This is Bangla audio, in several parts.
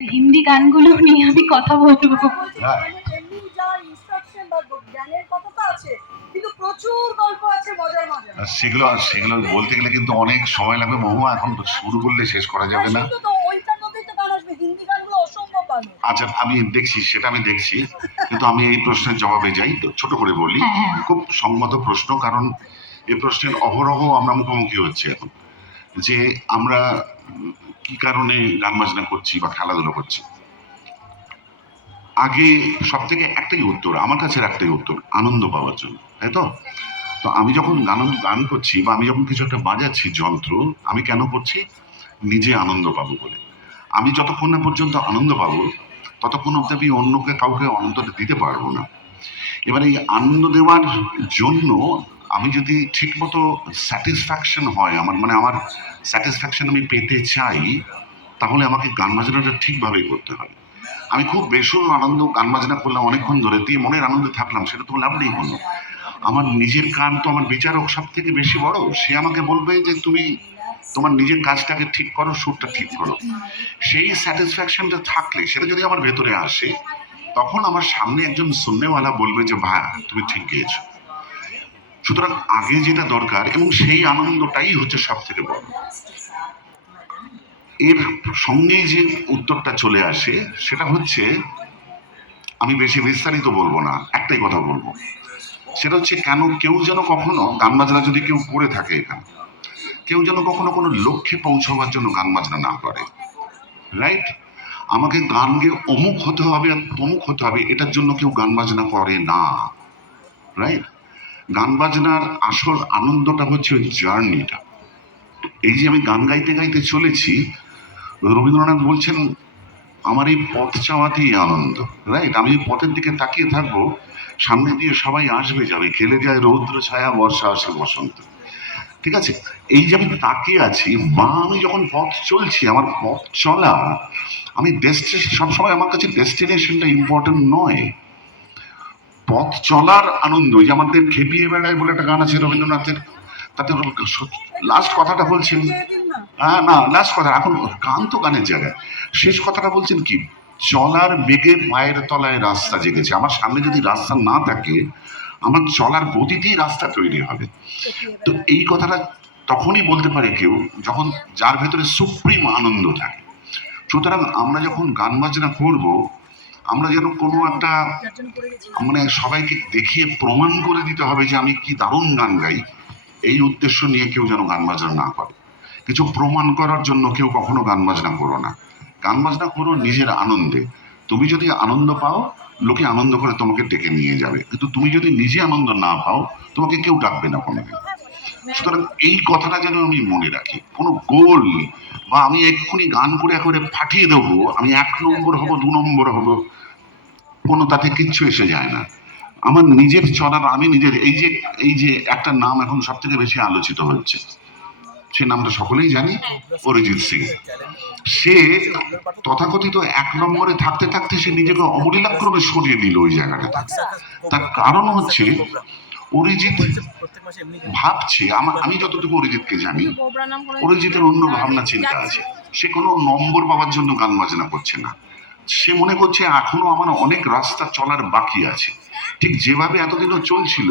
হিন্দি গানগুলো নিয়ে আমি কথা বলবো। হ্যাঁ, এমনি যা ইনস্ট্রাকশন বা জ্ঞানের কথা তো আছে, কিন্তু প্রচুর গল্প আছে মজার মজার। আর সেগুলো সেগুলো বলতে গেলে কিন্তু অনেক সময় লাগবে মহুয়া, এখন তো শুরু করলে শেষ করা যাবে না। শুধু তো ওইটার মধ্যেই তো গান আসবে, হিন্দি গানগুলো অসম্ভব ভালো। আচ্ছা, আমি দেখছি, সেটা আমি দেখছি, কিন্তু আমি এই প্রশ্নের জবাবে যাই তো ছোট করে বলি। হ্যাঁ, হ্যাঁ। খুব সংগত প্রশ্ন, কারণ এই প্রশ্নের অহরহ আমরা মুখোমুখি হচ্ছে এখন, যে আমরা কি কারণে গান বাজনা করছি বা খেলাধুলো করছি। আগে সব থেকে একটাই উত্তর, আমার কাছে একটাই উত্তর, আনন্দ পাওয়ার জন্য, তাই তো? তো আমি যখন গান করছি বা আমি যখন কিছু একটা বাজাচ্ছি যন্ত্র, আমি কেন করছি? নিজে আনন্দ পাবো বলে। আমি যতক্ষণ না পর্যন্ত আনন্দ পাবো, ততক্ষণ অব্দি আমি অন্যকে কাউকে আনন্দ দিতে পারবো না। এবার এই আনন্দ দেওয়ার জন্য আমি যদি ঠিক মতো স্যাটিসফ্যাকশন হয়, আমার মানে আমার স্যাটিসফ্যাকশন আমি পেতে চাই, তাহলে আমাকে গান বাজনাটা ঠিকভাবেই করতে হবে। আমি খুব বেসুর আনন্দ গান বাজনা করলাম অনেকক্ষণ ধরে, দিয়ে মনের আনন্দে থাকলাম, সেটা তো লাভ নেই কোনো। আমার নিজের কান তো আমার বিচারক সব থেকে বেশি বড়, সে আমাকে বলবে যে তুমি তোমার নিজের কাজটাকে ঠিক করো, সুরটা ঠিক করো। সেই স্যাটিসফ্যাকশনটা থাকলে, সেটা যদি আমার ভেতরে আসে, তখন আমার সামনে একজন শুননেওয়ালা বলবে যে ভাই তুমি ঠিক গেয়েছো। সুতরাং আগে যেটা দরকার, এবং সেই আনন্দটাই হচ্ছে সব থেকে বড়। এর সঙ্গে যে উত্তরটা চলে আসে সেটা হচ্ছে, আমি বেশি বিস্তারিত বলবো না, একটাই কথা বলবো, সেটা হচ্ছে কেন কেউ যেন কখনো গান বাজনা যদি কেউ করে থাকে এখানে, কেউ যেন কখনো কোনো লক্ষ্যে পৌঁছাবার জন্য গান বাজনা না করে। রাইট? আমাকে গান গেয়ে অমুক হতে হবে আর তমুক হতে হবে, এটার জন্য কেউ গান বাজনা করে না। রাইট? গান বাজনার আসল আনন্দটা হচ্ছে ওই জার্নিটা। এই যে আমি গান গাইতে গাইতে চলেছি, রবীন্দ্রনাথ বলছেন আমার এই পথ চাওয়াতেই আনন্দ। রাইট? আমি এই পথের দিকে তাকিয়ে থাকবো, সামনে দিয়ে সবাই আসবে যাবে, খেলে যায় রৌদ্র ছায়া, বর্ষা আসে বসন্ত। ঠিক আছে? এই যে আমি তাকিয়ে আছি, বা আমি যখন পথ চলছি, আমার পথ চলা, আমি সবসময় আমার কাছে ডেস্টিনেশনটা ইম্পর্টেন্ট নয়, পথ চলার আনন্দ। ওই যে আমাদের খেপিয়ে বেড়ায় বলে একটা গান আছে রবীন্দ্রনাথের, তাতে লাস্ট কথাটা বলছেন, হ্যাঁ না লাস্ট কথা, এখন গান তো গানের জায়গায়, শেষ কথাটা বলছেন কি, চলার বেগে পায়ের তলায় রাস্তা জেগেছে। আমার সামনে যদি রাস্তা না থাকে, আমার চলার গতিতেই রাস্তা তৈরি হবে। তো এই কথাটা তখনই বলতে পারে কেউ যখন যার ভেতরে সুপ্রিম আনন্দ থাকে। সুতরাং আমরা যখন গান বাজনা করব, আমরা যেন কোনো একটা মানে সবাইকে দেখিয়ে প্রমাণ করে দিতে হবে যে আমি কি দারুণ গান গাই, এই উদ্দেশ্য নিয়ে কেউ যেন গান বাজনা না করে। কিছু প্রমাণ করার জন্য কেউ কখনো গান বাজনা করো না। গান বাজনা করো নিজের আনন্দে। তুমি যদি আনন্দ পাও, লোকে আনন্দ করে তোমাকে ডেকে নিয়ে যাবে, কিন্তু তুমি যদি নিজে আনন্দ না পাও, তোমাকে কেউ ডাকবে না কোনোদিন। সুতরাং এই কথাটা যেন আমি মনে রাখি, কোনো গোল বা আমি এক্ষুনি গান করে একেবারে ফাটিয়ে দেবো, আমি 1 নম্বর হব, 2 নম্বর হব, কোনো তাতে কিচ্ছু এসে যায় না। আমার নিজের চলার, আমি নিজের, এই যে একটা নাম এখন সব থেকে বেশি আলোচিত হচ্ছে, সে নামটা সকলেই জানি, অরিজিৎ সিং। সে তথাকথিত 1 নম্বরে থাকতে থাকতে সে নিজেকে অবলীলাক্রমে সরিয়ে নিল ওই জায়গাটা। তার কারণ হচ্ছে অরিজিৎ ভাবছে, আমি যতটুকু অরিজিৎকে জানি, অরিজিতের অন্য ভাবনা চিন্তা আছে। সে কোনো নম্বর পাওয়ার জন্য গান বাজনা করছে না, সে মনে করছে এখনো আমার অনেক রাস্তা চলার বাকি আছে। ঠিক যেভাবে এতদিনও চলছিল,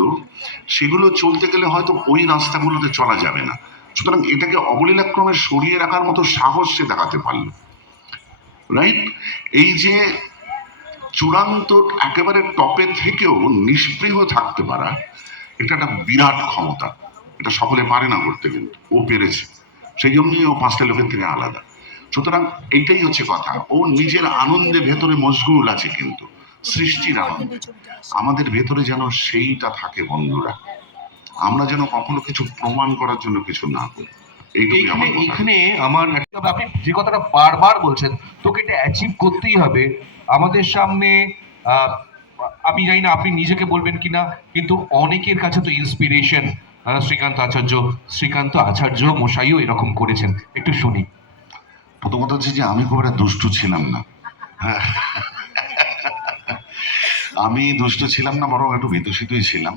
সেগুলো চলতে গেলে হয়তো ওই রাস্তাগুলোতে চলা যাবে না। সুতরাং এটাকে অবলীলাক্রমে সরিয়ে রাখার মতো সাহস সে দেখাতে পারল। রাইট? এই যে চূড়ান্ত একেবারে টপে থেকেও নিষ্পৃহ থাকতে পারা, এটা একটা বিরাট ক্ষমতা। এটা সকলে পারে না করতে, কিন্তু ও পেরেছে, সেই জন্যই ও 5টা লোকের থেকে আলাদা। সুতরাং এইটাই হচ্ছে কথা, ও নিজের আনন্দে ভেতরে মশগুল আছে, কিন্তু সৃষ্টির আনন্দে। আমাদের ভেতরে যেন সেইটা থাকে বন্ধুরা, আমরা যেন কখনো কিছু প্রমাণ করার জন্য কিছু না করি। এইটুকুই আমার কথা। এখানে আমার একটা, আপনি যে কথাটা বারবার বলছেন, তোকে এটা অ্যাচিভ করতেই হবে। আমাদের সামনে আমি জানি না আপনি নিজেকে বলবেন কিনা, কিন্তু অনেকের কাছে তো ইন্সপিরেশন শ্রীকান্ত আচার্য মশাইও এরকম করেছেন, একটু শুনি। প্রথম কথা হচ্ছে যে আমি খুব একটা দুষ্টু ছিলাম না। হ্যাঁ, আমি দুষ্টু ছিলাম না, বরং একটু ভীতশীতই ছিলাম।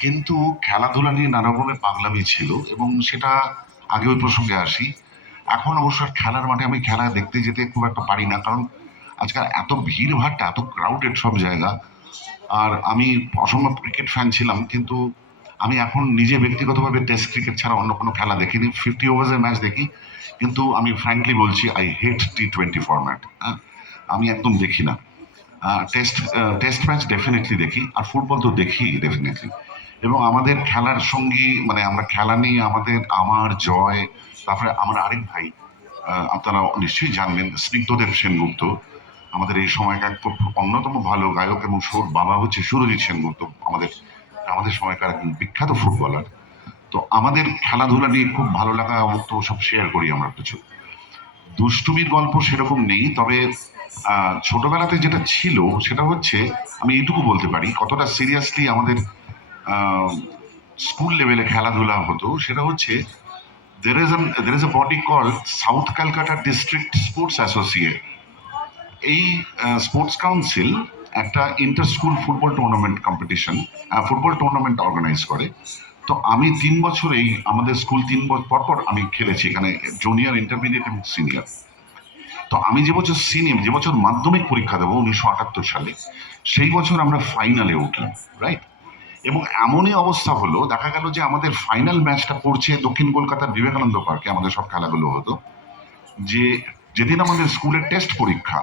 কিন্তু খেলাধুলা নিয়ে নানা রকমের পাগলামি ছিল, এবং সেটা আগে ওই প্রসঙ্গে আসি। এখন অবশ্য আর খেলার মাঠে আমি খেলা দেখতে যেতে খুব একটা পারি না, কারণ আজকাল এত ভিড় ভাট্টা, এত ক্রাউডেড সব জায়গা। আর আমি অসম্ভব ক্রিকেট ফ্যান ছিলাম, কিন্তু আমি এখন নিজে ব্যক্তিগতভাবে টেস্ট ক্রিকেট ছাড়া অন্য কোনো খেলা দেখিনি। 50 ওভার্সের ম্যাচ দেখি, কিন্তু আমি ফ্র্যাঙ্কলি বলছি আই হেট T20 ফরম্যাট। হ্যাঁ, আমি একদম দেখি না। টেস্ট ম্যাচ ডেফিনেটলি দেখি, আর ফুটবল তো দেখি ডেফিনেটলি। এবং আমাদের খেলার সঙ্গী, মানে আমরা খেলা নিয়ে আমার জয়, তারপরে আমার আরেক ভাই, আপনারা নিশ্চয়ই জানবেন, স্নিগ্ধদেব সেনগুপ্ত, আমাদের এই সময়কার খুব অন্যতম ভালো গায়ক, এবং সুর বাবা হচ্ছে সুরজিৎ সেনগুপ্ত, আমাদের আমাদের সময়কার একজন বিখ্যাত ফুটবলার। তো আমাদের খেলাধুলা নিয়ে খুব ভালো লাগা এবং তো সব শেয়ার করি আমরা কিছু। দুষ্টুমির গল্প সেরকম নেই, তবে ছোটবেলাতে যেটা ছিল সেটা হচ্ছে, আমি এইটুকু বলতে পারি কতটা সিরিয়াসলি আমাদের স্কুল লেভেলে খেলাধুলা হতো। সেটা হচ্ছে, there is a body called South Calcutta District Sports Associate. এই স্পোর্টস কাউন্সিল একটা inter school football tournament organize করে। তো আমি 3 বছরেই, আমাদের স্কুল 3 বছর পর পর আমি খেলেছি এখানে, জুনিয়র, ইন্টারমিডিয়েট এবং সিনিয়র। তো আমি যে বছর মাধ্যমিক পরীক্ষা দেবো 1978 সালে, সেই বছর আমরা ফাইনালে উঠলাম, রাইট? এবং এমনই অবস্থা হলো, দেখা গেল যে আমাদের ফাইনাল ম্যাচটা পড়ছে দক্ষিণ কলকাতার বিবেকানন্দ পার্কে, আমাদের সব খেলাগুলো হতো। যেদিন আমাদের স্কুলের টেস্ট পরীক্ষা,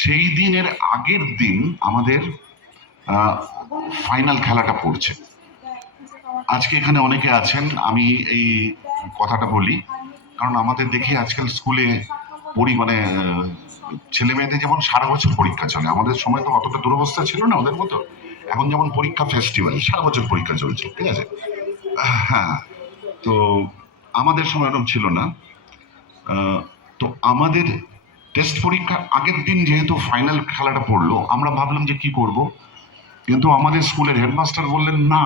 সেই দিনের আগের দিন আমাদের ফাইনাল খেলাটা পড়ছে। আজকে এখানে অনেকে আছেন, আমি এই কথাটা বলি কারণ আমাদের দেখি আজকাল স্কুলে মানে ছেলে মেয়েদের যেমন সারা বছর পরীক্ষা চলে, আমাদের সময় তো অতটা দুরবস্থা ছিল না ওদের মতো। এখন যেমন পরীক্ষা ফেস্টিভ্যাল, সারা বছর পরীক্ষা চলছে, ঠিক আছে? হ্যাঁ, তো আমাদের সময় এরকম ছিল না। তো আমাদের টেস্ট পরীক্ষার আগের দিন যেহেতু ফাইনাল খেলাটা পড়লো, আমরা ভাবলাম যে কি করব, কিন্তু আমাদের স্কুলের হেডমাস্টার বললেন, না,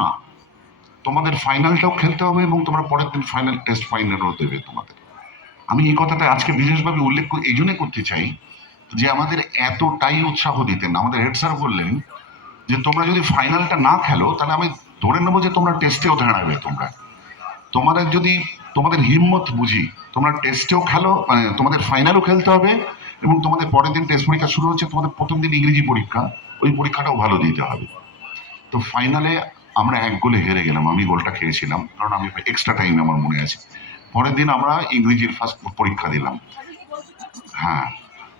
তোমাদের ফাইনালটাও খেলতে হবে এবং তোমরা পরের দিন টেস্ট ফাইনালও দেবে তোমাদের। আমি এই কথাটা আজকে বিশেষভাবে উল্লেখ এই জন্য করতে চাই যে আমাদের এতটাই উৎসাহ দিতেন। আমাদের হেড স্যার বললেন যে তোমরা যদি ফাইনালটা না খেলো, তাহলে আমি ধরে নেবো যে তোমরা টেস্টেও দাঁড়াবে। তোমাদের যদি তোমাদের হিম্মত বুঝি, তোমরা টেস্টেও খেলো, মানে তোমাদের ফাইনালও খেলতে হবে, এবং তোমাদের পরের দিন টেস্ট পরীক্ষা শুরু হচ্ছে, তোমাদের প্রথম দিন ইংরেজি পরীক্ষা, ওই পরীক্ষাটাও ভালো দিতে হবে। তো ফাইনালে আমরা 1 গোলে হেরে গেলাম, আমি গোলটা খেয়েছিলাম, কারণ আমি এক্সট্রা টাইম আমার মনে আছে। পরের দিন আমরা ইংরেজির ফার্স্ট পরীক্ষা দিলাম। হ্যাঁ,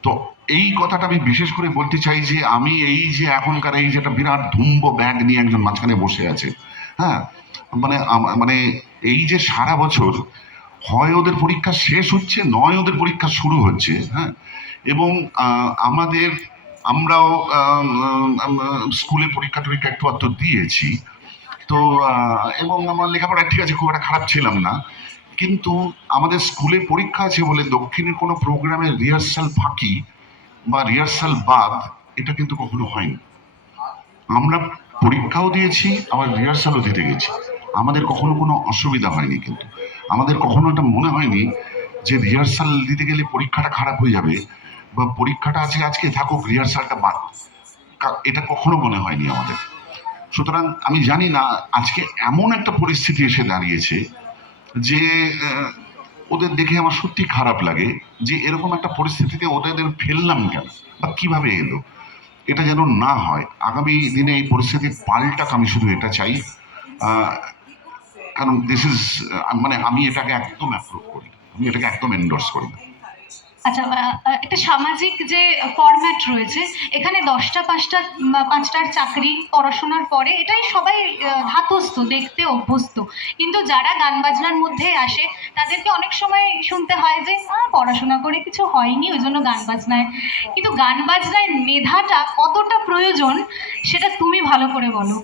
তো এই কথাটা আমি বিশেষ করে বলতে চাই যে আমি এই যে এখনকার এই যেটা বিরাট ধুম্ব ব্যাগ নিয়ে একজন মাঝখানে বসে আছে, হ্যাঁ, মানে এই যে সারা বছর হয় ওদের পরীক্ষা শেষ হচ্ছে, নয় ওদের পরীক্ষা শুরু হচ্ছে, হ্যাঁ, এবং আমরাও স্কুলে পরীক্ষা টরীক্ষা একটু আধটু দিয়েছি। তো এবং আমার লেখাপড়া ঠিক আছে, খুব একটা খারাপ ছিলাম না, কিন্তু আমাদের স্কুলে পরীক্ষা আছে বলে দক্ষিণের কোনো প্রোগ্রামের রিহার্সাল ফাঁকি বা রিহার্সাল বাদ এটা কিন্তু কখনো হয়নি। আমরা পরীক্ষাও দিয়েছি, আবার রিহার্সালও দিতে গেছি, আমাদের কখনো কোনো অসুবিধা হয়নি। কিন্তু আমাদের কখনো এটা মনে হয়নি যে রিহার্সাল দিতে গেলে পরীক্ষাটা খারাপ হয়ে যাবে, বা পরীক্ষাটা আজকে থাকুক, রিহার্সালটা বাদ, এটা কখনো মনে হয়নি আমাদের। সুতরাং আমি জানি না আজকে এমন একটা পরিস্থিতি এসে দাঁড়িয়েছে যে ওদের দেখে আমার সত্যি খারাপ লাগে যে এরকম একটা পরিস্থিতিতে ওদের ফেললাম কেন, বা কিভাবে এলো। এটা যেন না হয় আগামী দিনে, এই পরিস্থিতির পাল্টাক, আমি শুধু এটা চাই। কারণ মানে আমি এটাকে একদম অ্যাপ্রুভ করি, আমি এটাকে একদম এন্ডোর্স করি না। আচ্ছা, একটা সামাজিক যে ফরম্যাট রয়েছে, এখানে 10টা 5টার চাকরি, পড়াশোনার পরে, এটাই সবাই ধাতস্থ, দেখতে অভ্যস্ত। কিন্তু যারা গান বাজনার মধ্যে আসে, তাদেরকে অনেক সময় শুনতে হয় যে পড়াশোনা করে কিছু হয়নি, ওই জন্য গান বাজনায়। কিন্তু গান বাজনায় মেধাটা কতটা প্রয়োজন, সেটা তুমি ভালো করে বলো।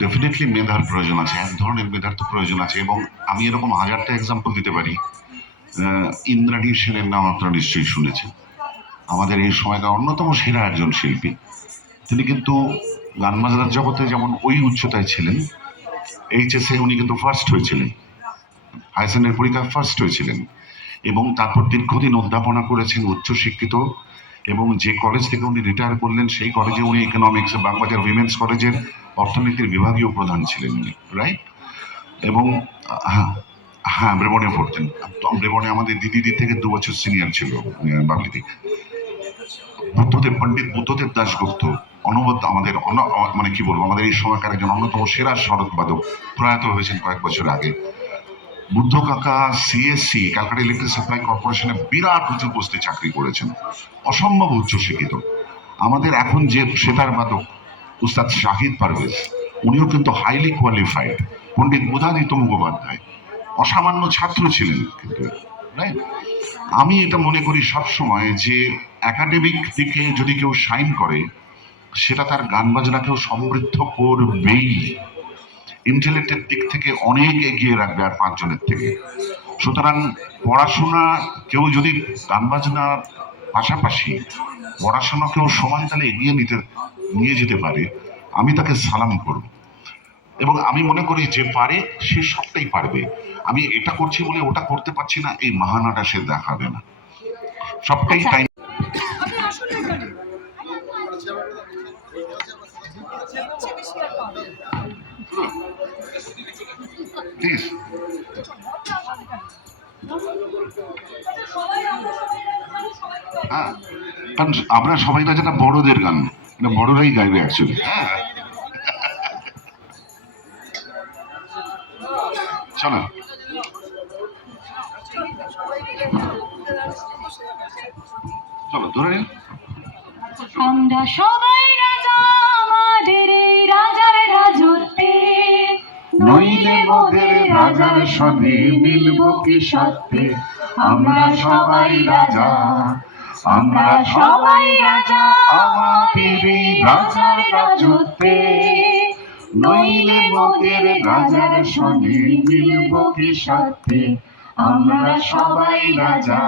ডেফিনেটলি মেধার প্রয়োজন আছে, এক ধরনের মেধার তো প্রয়োজন আছে, এবং আমি এরকম হাজারটা এক্সাম্পল দিতে পারি। ইন্দ্রাণী সেনের নাম আপনারা নিশ্চয়ই শুনেছেন, আমাদের এই সময়কার অন্যতম সেরা একজন শিল্পী। তিনি কিন্তু গান বাজনার জগতে যেমন ওই উচ্চতায় ছিলেন, এইচএসে উনি কিন্তু ফার্স্ট হয়েছিলেন, হায়ার সেকেন্ডারি পরীক্ষায় ফার্স্ট হয়েছিলেন, এবং তারপর দীর্ঘদিন অধ্যাপনা করেছেন, উচ্চশিক্ষিত, এবং যে কলেজ থেকে উনি রিটায়ার করলেন সেই কলেজে উনি ইকোনমিক্স, বাগবাজার উইমেন্স কলেজের অর্থনীতির বিভাগীয় প্রধান ছিলেন উনি, রাইট? এবং হ্যাঁ, হ্যাঁ, ব্রেবনে পড়তেন। তো ব্রেবনে আমাদের দিদি থেকে 2 বছর সিনিয়র ছিল বাবলিদি। বুদ্ধদেব, পণ্ডিত বুদ্ধদেব দাশগুপ্ত অনবদ্য আমাদের মানে কি বলবো, আমাদের এই সময়কার একজন অন্যতম সেরা শরৎ বাদক, প্রয়াত হয়েছেন কয়েক বছর আগে। বুদ্ধ কাকা সিএসসি, ক্যালকাটা ইলেকট্রিক সাপ্লাই কর্পোরেশনে বিরাট উঁচু পোস্টে চাকরি করেছেন, অসম্ভব উচ্চশিক্ষিত। আমাদের এখন যে সেতার বাদক উস্তাদ শাহিদ পারভেজ, উনিও কিন্তু হাইলি কোয়ালিফাইড। পণ্ডিত বুধাদিত্য মুখোপাধ্যায় অসামান্য ছাত্র ছিলেন কিন্তু, রাইট? আমি এটা মনে করি সবসময় যে একাডেমিক দিকে যদি কেউ শাইন করে, সেটা তার গান বাজনাকেও সমৃদ্ধ করবেই, ইন্টেলেক্টের দিক থেকে অনেক এগিয়ে রাখবে আর 5 জনের থেকে। সুতরাং পড়াশোনা কেউ যদি গান বাজনার পাশাপাশি পড়াশোনাকেও সমান তালে এগিয়ে নিয়ে যেতে পারে, আমি তাকে সালাম করব। এবং আমি মনে করি যে পারে সে সবটাই পারবে। আমি এটা করছি বলে ওটা করতে পারছি না, এই বাহানাটা সে দেখাবে না, সবটাই আচ্ছা। টাইম। আপনি আসলে এখানে বেশি আর পাবেন না। প্লিজ। সবাই আমরা সবাই সবাই হ্যাঁ, কারণ আমরা সবাই না, যেটা বড়দের গান, এটা বড়রাই গাইবে অ্যাকচুয়ালি। হ্যাঁ, চলো। চলো ধরে নিন। আমরা সবাই রাজা, আমাদের এই রাজার রাজত্বে, নইলে মোদের রাজার সনে মিলব কি সত্যে। আমরা সবাই রাজা, আমরা সবাই রাজা, আমাদের এই রাজার রাজত্বে। নইলে মোদের রাজার সনে মিলব কি সত্যে। আমরা সবাই রাজা,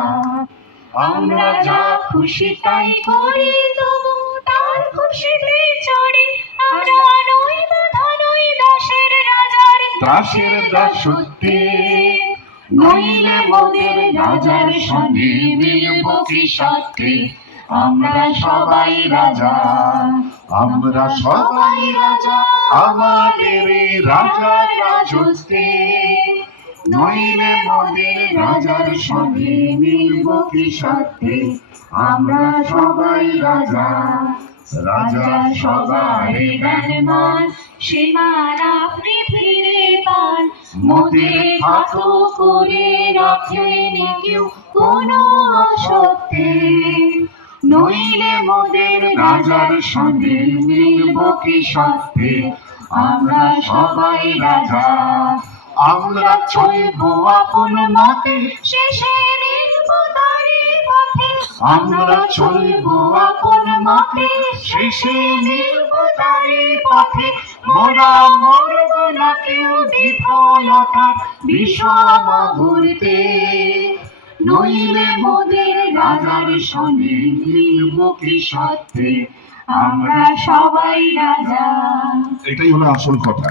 আমরা যা খুশি তাই করি তবু তার খুশিতে চড়ি। আমরা নই বাধা, নই দাসের রাজার দাসের দাসত্বে। নইলে মোদের রাজার সনে মিলব কি সত্যে। আমরা সবাই রাজা, আমরা সবাই রাজা, আমাদের এই রাজার রাজত্বে। নইলে মোদের রাজার সনে মিলব কি সত্যে। আমরা সবাই রাজা, রাজা সবার মান, সীমানা পৃথিবীরে পান। মোদের হাতও করে রাখেনি কেউ কোনো অসত্যে। নইলে মোদের রাজার সনে মিলব কি সত্যে। আমরা সবাই রাজা, আমরা চলব আপন মতে, শেষে মিলব তারি পথে। আমরা চলব আপন মতে, শেষে মিলব তারি পথে। মোরা মরব না কেউ বিফলতার বিষম মুহূর্তে। নইলে মোদের রাজার সনে মিলব কি সত্যে। আমরা সবাই রাজা। এটাই হলো আসল কথা।